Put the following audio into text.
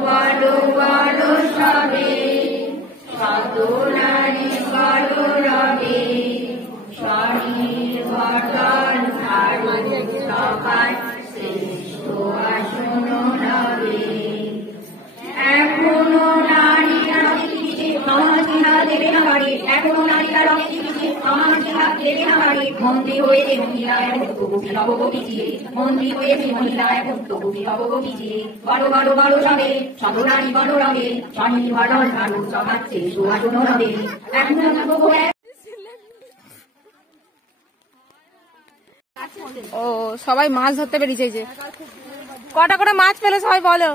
বলো বলো সবে সাধনারি বলো রবে স্বনির্ভর সবার শ্রেষ্ঠ আসন রবে এখনো নারীরা সমাজীরা দেবে না বাড়ি এখনো নারীরা রবে সমাজীরা দেবে না বাড়ি মন্ত্রী হয়েছে মহিলা এখন তবু বিলব পিছিয়ে মন্ত্রী হয়েছে মহিলা এখন তবু বিলব পিছিয়ে বড় বড় বড় রবে সাধনারি বড় রবে স্বনির্ভর নারী সবার শ্রেষ্ঠ আসন রবে এখন ও সবাই মাছ ধরতে বেরিয়েছে। কটা করে মাছ পেলে সবাই বলো।